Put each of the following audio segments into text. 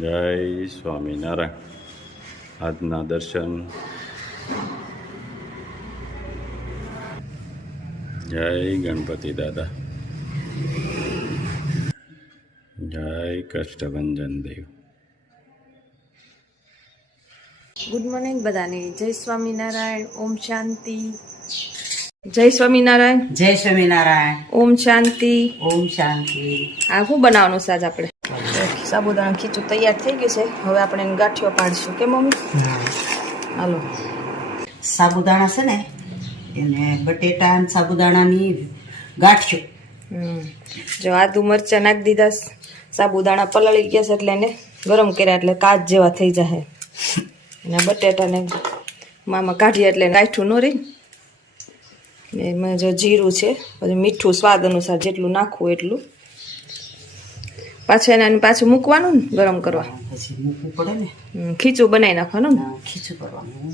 જય સ્વામિનારાયણ આજના દર્શન. જય ગણપતિ દાદા. જય કષ્ટભંજન દેવ. ગુડ મોર્નિંગ બધાને. જય સ્વામિનારાયણ ઓમ શાંતિ. જય સ્વામિનારાયણ જય સ્વામિનારાયણ ઓમ શાંતિ. ઓમ શાંતિ. આ શું બનાવવાનું છે આજ આપણે? સાબુદાણા ખીચું તૈયાર થઈ ગયું છે. હવે આપણે એને ગાંઠિયો પાડીશું. કે મમ્મી? હાલો. સાબુદાણા છે ને એને બટેટા અને સાબુદાણાની ગાંઠિયો. જો આદુ મરચાં નાખી દીધા સાબુદાણા પલાળી ગયા છે એટલે એને ગરમ કર્યા એટલે કાચ જેવા થઈ જાય અને બટેટાને મામાં કાઢીએ એટલે ગાંઠું ન રહી. ને એમાં જો જીરું છે પછી મીઠું સ્વાદ અનુસાર જેટલું નાખવું એટલું. પાછું એના પાછું મૂકવાનું ને ગરમ કરવા. પછી મૂકવું પડે ને. ખીચું બનાવી નાખવાનું ને. ખીચું કરવાનું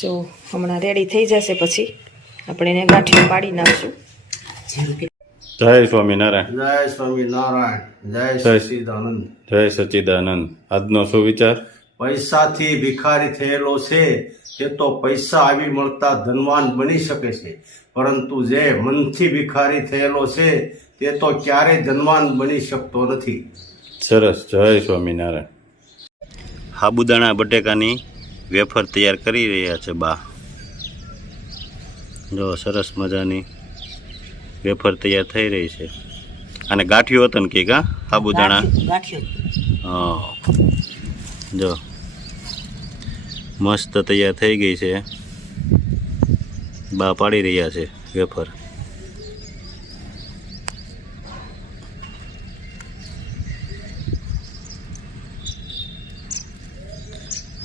જો હમણાં રેડી થઈ જશે પછી. આપણે એને ગાંઠિયું પાડી નાખશું. જય સ્વામિનારાયણ. જય સ્વામિનારાયણ. જય જય. સચિદાનંદ. જય સચિદાનંદ. આજનો શું વિચાર? પૈસાથી ભિખારી થયેલો છે તે તો પૈસા આવી મળતા ધનવાન બની શકે છે. પરંતુ જે મનથી ભિખારી થયેલો છે તે તો ક્યારે ધનવાન બની શકતો નથી. સરસ. જય સ્વામિનારાયણ. સાબુદાણા બટેકાની વેફર તૈયાર કરી રહ્યા છે બા. જો સરસ મજાની વેફર તૈયાર થઈ રહી છે. અને ગાંઠિયો હતો ને કે કા સાબુદાણા ગાંઠિયો. હા. જો. મસ્ત તૈયાર થઈ ગઈ છે. બા પાડી રહ્યા છે વેફર.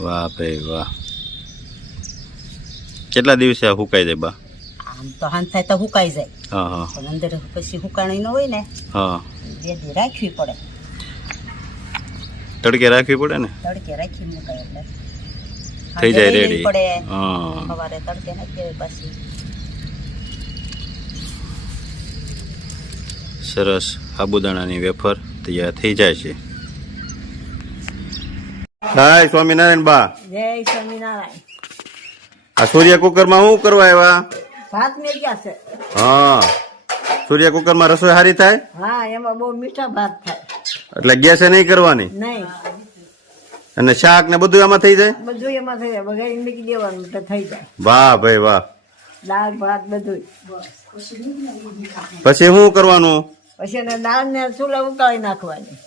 વાહ ભાઈ વાહ. કેટલા દિવસે આ સુકાઈ જાય બા? આમ તો હાન થાય તો હુકાઈ જાય. હા હા. પણ અંદર પછી હુકાણી ન હોય ને હા. બે દી રાખવી પડે. તડકે રાખવી પડે ને? તડકે રાખી મુકાય એટલે. થઈ જાય રેડી. પડે. હા. સવારે તડકે નાખી પાછી. સરસ. સાબુદાણાની વેફર તૈયાર થઈ જાય છે. હાય સ્વામિનારાયણ બા. જય સ્વામિનારાયણ. આ સૂર્ય કુકરમાં શું કરવા આવ્યા? ભાત ગયા છે. હા. સૂર્ય કુકરમાં રસોઈ સારી થાય? હા એમાં બહુ મીઠા ભાત થાય. એટલે ગેસે નહીં કરવાની? નહીં. અને શાક ને બધું એમાં થઈ જાય? બધું એમાં થઈ જાય. બગાડી મૂકી દેવાનું તો થઈ જાય. વાહ ભાઈ વાહ. દાળ ભાત બધું પછી શું કરવાનું? પછી એને દાળ ને ચૂલા ઉકાળી નાખવાની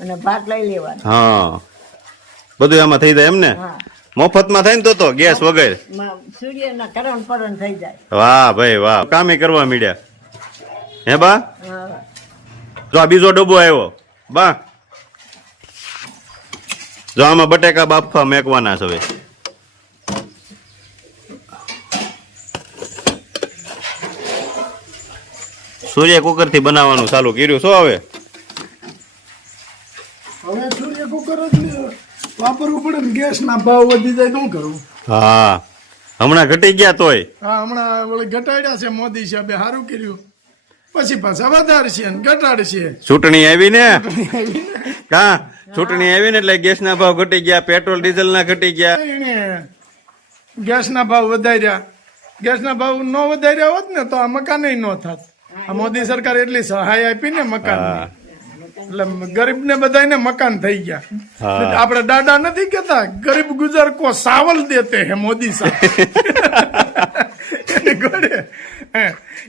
અને ભાત લઈ લેવાનો. હા. બધું એમાં થઈ જાય એમ ને? મફતમાં થાય ને તો તો ગેસ વગર. સૂર્યના કરણ પરણ થઈ જાય. વાહ ભાઈ વાહ કામે કરવા મીડ્યા. હે બા? જો આ બીજો ડબ્બો આવ્યો. બા. જો આમાં બટેકા બાફવા મેકવાના છે હવે. સૂર્ય કુકરથી બનાવવાનું ચાલુ કર્યું. શું આવે? હવે સૂર્ય કુકર જ વાપરવું પડે ને ગેસ ના ભાવ વધી જાય શું કરવું હા. હમણાં ઘટી ગયા તોય. હા હમણાં વળી ઘટાડ્યા છે મોદી સાહેબે સારું કર્યું. પછી પાછા વધારશે ને ઘટાડશે ચૂંટણી આવી ને? હા ચૂંટણી આવી ને એટલે ગેસના ભાવ ઘટી ગયા પેટ્રોલ ડીઝલ ના ઘટી ગયા. એને ગેસ ના ભાવ વધાર્યા. ગેસ ના ભાવ ન વધાર્યા હોત ને તો આ મકાન ન થાત. આ મોદી સરકાર એટલી સહાય આપી ને મકાન એટલે ગરીબ ને બધાને મકાન થઈ ગયા. આપડે દાદા નથી કેતા ગરીબ ગુજર કો સાવલ દેતે હે મોદી સાહેબ.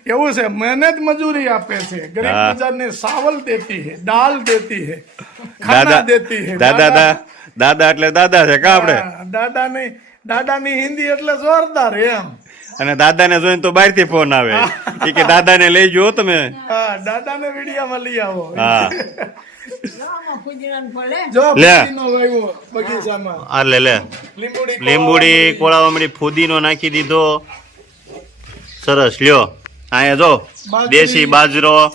એવું છે મહેનત મજૂરી આપે છે. ગરીબ. ગુજર ને સાવલ દેતી હે દાલ દેતી હે ખાના દેતી હે. દાદા દાદા એટલે દાદા છે કા આપણે? દાદા ની દાદા ની હિન્દી એટલે જોરદાર એમ. અને દાદાને જોઈને તો બહારથી ફોન આવે. એ કે દાદાને લઈ જુઓ તમે. હા દાદા ને વિડીયામાં લઈ આવો. હા. લે. લે લે. લીંબુડી લીંબુડી કોળાવામડી ફુદીનો નાખી દીધો. સરસ લ્યો. અહીંયા જો દેશી બાજરો.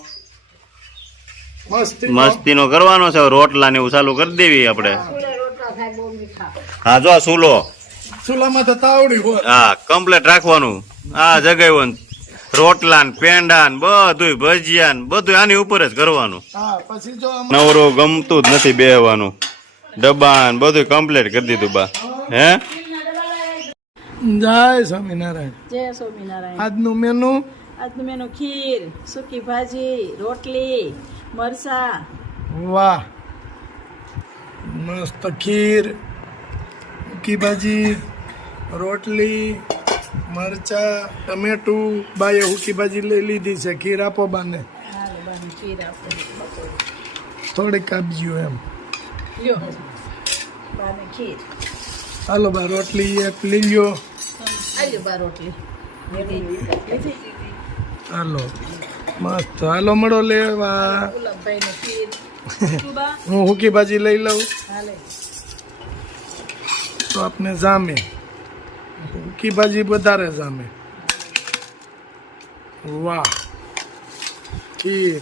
મસ્તી મસ્તીનો કરવાનો છે. રોટલા ને એવું ચાલુ કરી દેવી આપણે. હા. જો આ સૂલો ચૂલામાં તો તાવડી હોય. હા કમ્પ્લેટ રાખવાનું. આ જગાવ્યો રોટલા ને પેંડા ને બધું ભજીયા ને બધું આની ઉપર જ કરવાનું. હા પછી જો નવરો ગમતું જ નથી બેહવાનું. ડબ્બા ને બધું કમ્પ્લીટ કરી દીધું બા. હે? જય સ્વામિનારાયણ. જય સ્વામિનારાયણ. આજનું મેનુ આજનું મેનુ ખીર સૂકી ભાજી રોટલી મરસા વાહ. મસ્ત ખીર કી ભાજી. રોટલી મરચા ટમેટું બાએ હુકી ભાજી લઈ લીધી છે. ખીર આપો બાને. થોડીક આપજો એમ. હાલો બા રોટલી એક લઈ લ્યો હાલો. મસ્ત. હાલો મળો લેવા. હું હુકી ભાજી લઈ લઉં. તો આપને જામે. હુકી ભાજી વધારે જામે. વાહ. ખીર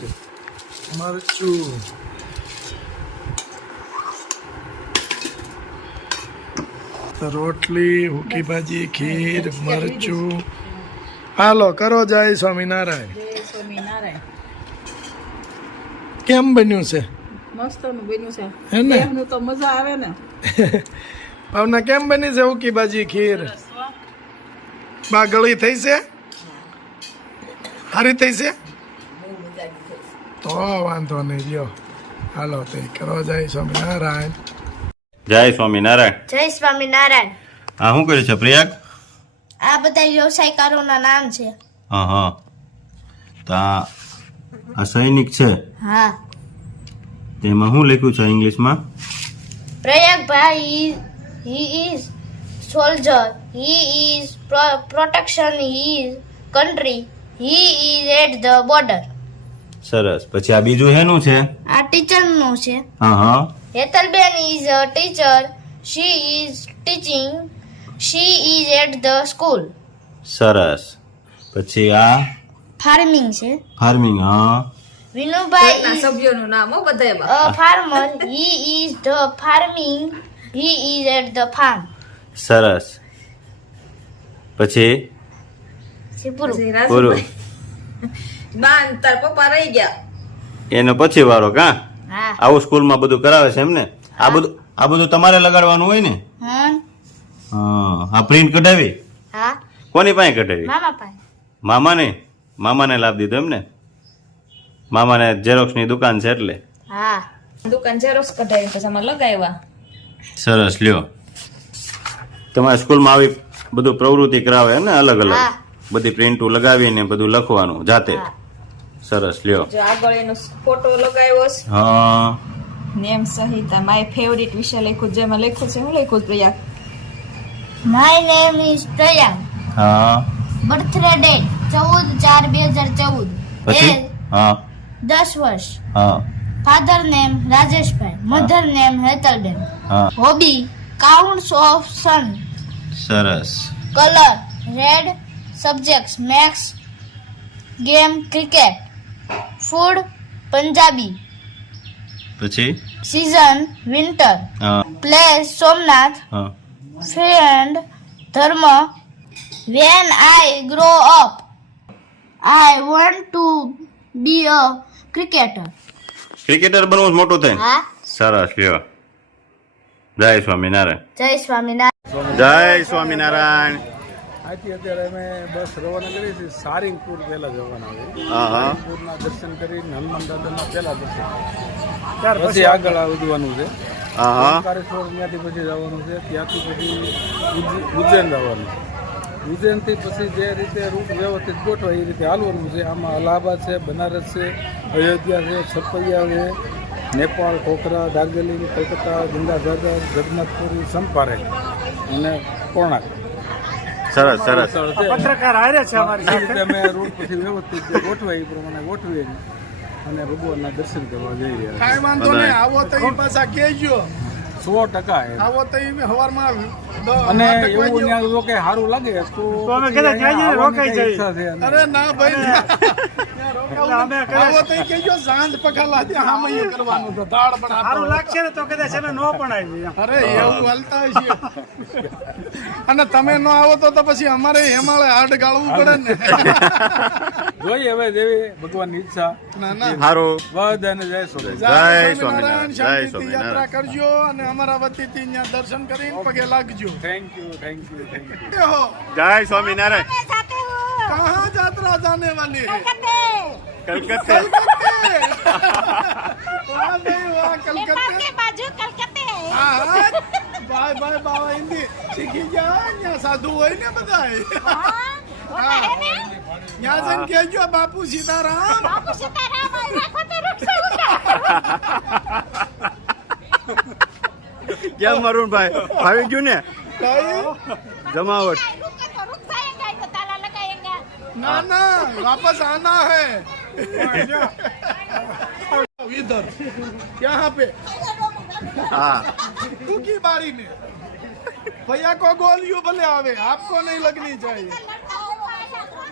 મરચું. રોટલી હુકી ભાજી ખીર મરચું. હાલો કરો જય સ્વામિનારાયણ. સ્વામિનારાયણ. કેમ બન્યું છે? મસ્ત બન્યું છે. હે ને? તો મજા આવે ને. ભાવના કેમ બની છે હુકી ભાજી ખીર? બા ગળી થઈ છે સારી થઈ છે તો વાંધો નહીં જો હાલો તે કરો જય સ્વામિનારાયણ જય સ્વામિનારાયણ જય સ્વામિનારાયણ હા શું કર્યું છે પ્રયાગ આ બધા વ્યવસાયકારોના નામ છે. હા હા તો આ આ સૈનિક છે? હા. તેમાં શું લખ્યું છે ઇંગ્લિશમાં? Prayagbhai he is soldier. He is protection protection his country he is at the border સરસ. પછી આ બીજું હેનું છે? આ ટીચરનું છે. હા હા Hetalben is a teacher she is teaching she is at the school સરસ. પછી આ? ફાર્મિંગ છે. ફાર્મિંગ હા. વિનુભાઈ ઇઝ સભ્યોનું નામ હો બધાયમાં. A farmer he is the farming he is at the farm સરસ. પછી? પૂરું. પછી પૂરું. રાજુભાઈ બા ને તાર પપ્પા રહી ગયા. એનો પછી વારો કા? હા. આવું સ્કૂલમાં બધું કરાવે છે એમને? આ બધું આ બધું તમારે લગાડવાનું હોય ને? હા. આ પ્રિન્ટ કઢાવી? કોની પાસે કઢાવી? મામા ને મામાને? મામાને લાભ દીધો એમને? મામાને ઝેરોક્સની દુકાન છે એટલે. હા. દુકાન ઝેરોક્ષ કઢાવી પછી લગાવ્યા. સરસ લ્યો. તમારા સ્કૂલમાં આવી બધું પ્રવૃત્તિ કરાવે ને અલગ અલગ. બધી પ્રિન્ટો લગાવીને બધું લખવાનું જાતે. સરસ લ્યો. જો આગળ એનો ફોટો લગાવ્યો છે. હા. નેમ સહિતા માય ફેવરિટ વિશે લખ્યું જેમાં લખ્યું છે હું લખ્યું Priya my name is Priya હા. બર્થડે ડેટ ચૌદ ચાર બે હજાર ચૌદ. પછી? હા. દસ વર્ષ. હા. Father name Rajeshbhai mother name Hetalben. હા. હોબી કાઉન્ટ્સ ઓફ સન સરસ. Colour red subjects maths game cricket food Punjabi. પછી? સીઝન વિન્ટર હા. Place Somnath. Friend Dharm. When I grow up I want to be a cricketer cricketer બનવું મોટું થાય. સરસ લ્યો. જય સ્વામિનારાયણ. જય સ્વામિનારાયણ. જય સ્વામિનારાયણ. આથી અત્યારે અમે બસ રવાના કરી છે સારીંગપુર પહેલા જવાના છે. હા હા દર્શન કરીને હનુમાન દાદાના પહેલા દર્શન ત્યાર પછી આગળ આવવાનું છે. હા હા ઓમકારેશ્વર ત્યાંથી પછી જવાનું છે. ત્યાંથી પછી ઉજ્જૈન જવાનું છે. ઉજ્જૈનથી પછી જે રીતે રૂટ વ્યવસ્થિત ગોઠવાય એ રીતે હાલવાનું છે. આમાં અલ્હાબાદ છે બનારસ છે અયોધ્યા છે છપૈયા છે નેપાળ ખોખરા દાર્જિલિંગ કલકત્તા ગંગાસાગર જગન્નાથપુરી સંપારે અને કોણાક સરસ સરસ. પત્રકાર હારે છે અમારી સાથે. અમે રૂટ પછી વ્યવસ્થિત ગોઠવાય એ પ્રમાણે ગોઠવીએ અને ભગવાનના દર્શન કરવા જઈ રહ્યા કાંઈ વાંધો નહીં આવો તો એ પાછા કહેજો. સો ટકા. આવો તો એ હવારમાં અને એવું ત્યાં જો સારું લાગે તો અમે કદાચ રોકાઈ જાય અરે ના ભાઈ ત્યાં આવો તો ઈ કહેજો સાંજ પખાલા દે આમ કરવાનું તો દાળ પણ સારું લાગશે ને તો કદાચ અમે નો પણ આવી અરે એવું હાલતા છે અને તમે નો આવો તો તો પછી અમારે હેમાળે હાડ ગાળવું પડે ને. જોઈ હવે જેવી ભગવાનની ઈચ્છા. ના ના. સારું બધાને જય સ્વામી જય સ્વામિનારાયણ. જય શાંતિથી યાત્રા કરજો અને અમારા વતીથી અહીંયા દર્શન કરીને પગે લાગજો. Thank you thank you thank you જય સ્વામિનારાયણ. कहाँ यात्रा जाने वाली है કલકત્તે वहाँ नहीं वहाँ कलकत्ते બાજુ કલકત્તે हाँ हाँ बाय बाय बाबा हिंदी सीखी जाओ यहाँ साधु હોય ને બધા यहाँ જઈને કહેજો બાપુ સીતારામ કેમ અરુણભાઈ ફાવી ગયું ને કઈ જમાવટ ना ना वापस आना है। इधर यहाँ पे। तू की बारी में। भैया को गोलियों भले आवे आपको नहीं लगनी चाहिए।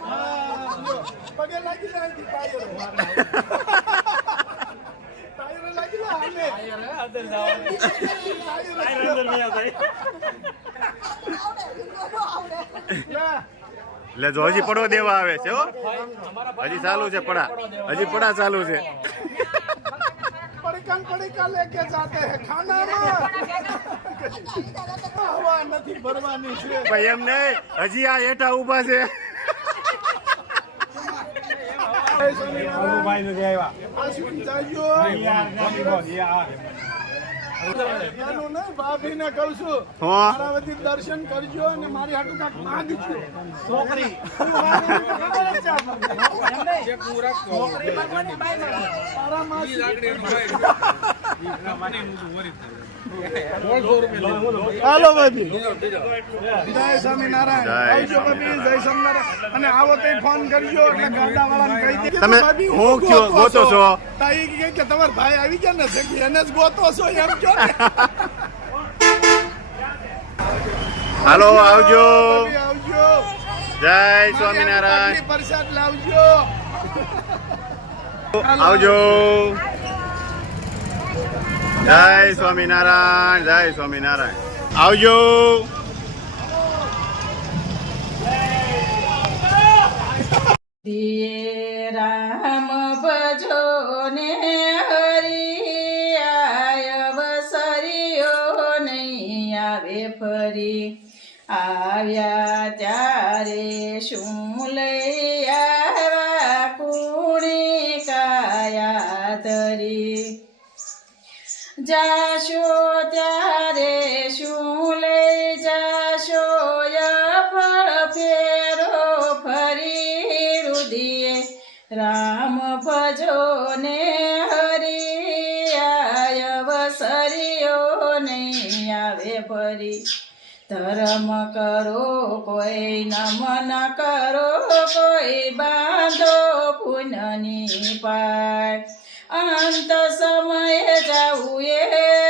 हाँ, लो, पगे लगी जाएगी टायर टायर लगी ना हमें ला, એટલે જો હજી પડો દેવા આવે છે હજી ચાલુ છે પડા. હજી પડા ચાલુ છે. ભાઈ એમ નહીં. હજી આ હેઠા ઊભા છે. ભાઈ નથી આવ્યા. દર્શન કરજો અને મારી છોકરી માસી હાલો ભાભી જય સ્વામિનારાયણ. જય આવજો જય સ્વામિનારાયણ. અને આવો તો ફોન કરજો એટલે ગાડાવાળાને કહી દે. તમે ભાભી હું હું કયો ગોતો છો. તો ઈ કે તમારા ભાઈ આવી ગયા ને જગ્યા એને જ ગોતો છો એમ કયો હાલો આવજો આવજો. જય સ્વામિનારાયણ. પ્રસાદ લાવજો. આવજો. જય સ્વામિનારાયણ જય સ્વામિનારાયણ. આવજો. રામ ભજો ને હરી આય વસરિયો નહીં આવે ફરી. આવ્યા ત્યારે શું લઈ જાશો ત્યારે શું લઈ જાશો ફળ ફેરો ફરી રુદિએ. રામ ભજો ને હરિયાય વસરિયો નહીં આવે ફરી ધર્મ કરો, કોઈ નમન કરો, કોઈ બાંધો પુનની પાય. અંત સમયે જાવું એકલું